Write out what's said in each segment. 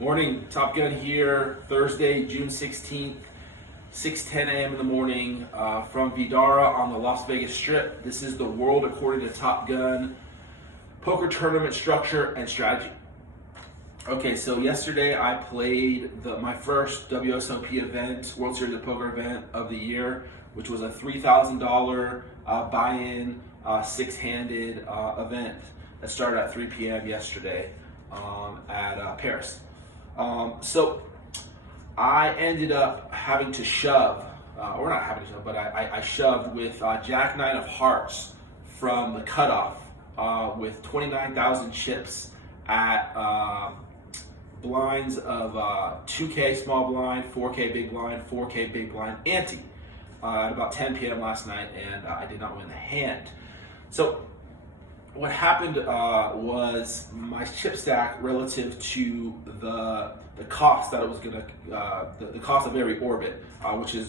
Morning, Top Gun here, Thursday, June 16th, 6:10 a.m. in the morning from Vdara on the Las Vegas Strip. This is the world according to Top Gun poker tournament structure and strategy. Okay, so yesterday I played my first WSOP event, World Series of Poker event of the year, which was a $3,000 buy-in, six-handed event that started at 3 p.m. yesterday at Paris. So I ended up having to shove, or not having to shove, but I shoved with Jack 9 of Hearts from the cutoff with 29,000 chips at blinds of 2K small blind, 4K big blind, 4K big blind ante at about 10 p.m. last night, and I did not win the hand. So what happened was my chip stack relative to the cost that it was gonna the cost of every orbit,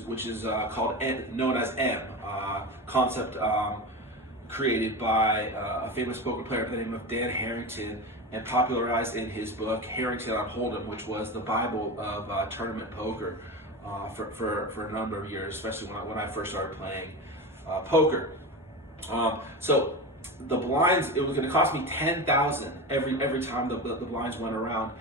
which is called known as M concept created by a famous poker player by the name of Dan Harrington and popularized in his book Harrington on Hold'em, which was the Bible of tournament poker for a number of years, especially when I first started playing poker. So the blinds, it was going to cost me $10,000 every time the blinds went around,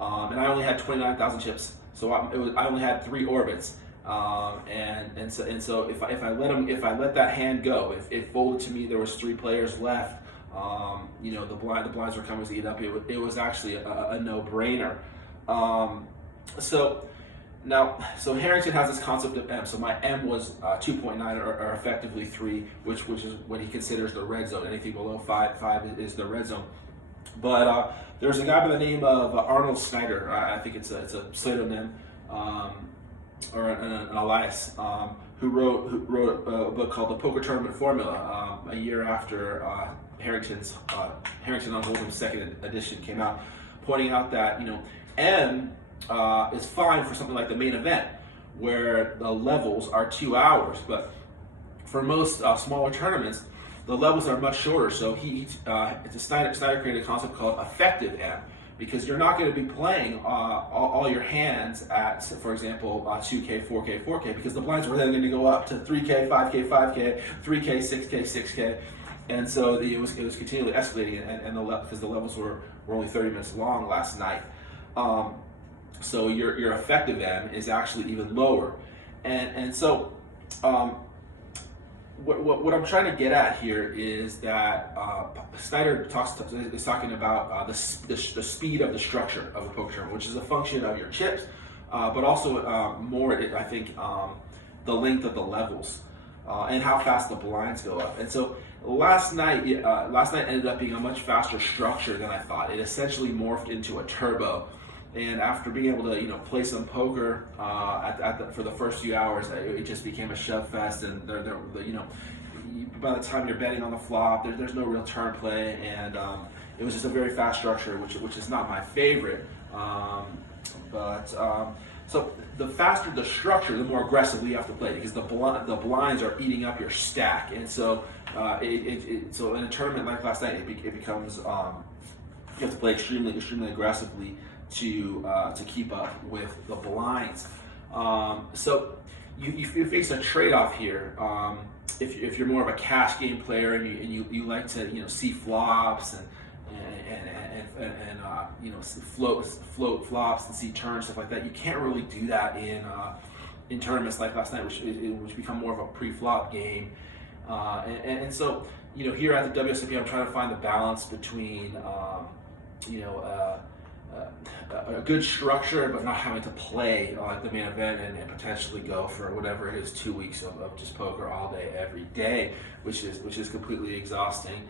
and I only had 29,000 chips, so I only had 3 orbits, and so if I let that hand go, if it folded to me, there was 3 players left, the blinds were coming to eat up. It was actually a no-brainer. So Harrington has this concept of M. So my M was 2.9 or effectively 3, which is what he considers the red zone. Anything below 5 is the red zone. But there's a guy by the name of Arnold Snyder. I think it's a pseudonym or an alias, who wrote a book called The Poker Tournament Formula a year after Harrington on Hold'em second edition came out, pointing out that M is fine for something like the main event, where the levels are 2 hours. But for most smaller tournaments, the levels are much shorter. So Snyder created a concept called effective M, because you're not going to be playing all your hands at, for example, 2K, 4K, 4K, because the blinds were then going to go up to 3K, 5K, 5K, 3K, 6K, 6K. And so it was continually escalating, and because the levels were only 30 minutes long last night. So your effective M is actually even lower, and so what I'm trying to get at here is that Snyder is talking about the speed of the structure of a poker tournament, which is a function of your chips, but also I think the length of the levels and how fast the blinds go up. And so last night ended up being a much faster structure than I thought. It essentially morphed into a turbo. And after being able to, play some poker for the first few hours, it just became a shove fest. And by the time you're betting on the flop, there's no real turn play, and it was just a very fast structure, which is not my favorite. So the faster the structure, the more aggressively you have to play, because the blinds are eating up your stack. And so so in a tournament like last night, it becomes you have to play extremely aggressively to keep up with the blinds. So you face a trade-off here. If you're more of a cash game player and you like to see flops and float flops and see turns, stuff like that, you can't really do that in tournaments like last night, which become more of a pre-flop game. And so here at the WSOP, I'm trying to find the balance between a good structure, but not having to play like the main event and potentially go for whatever it is, 2 weeks of just poker all day, every day, which is completely exhausting.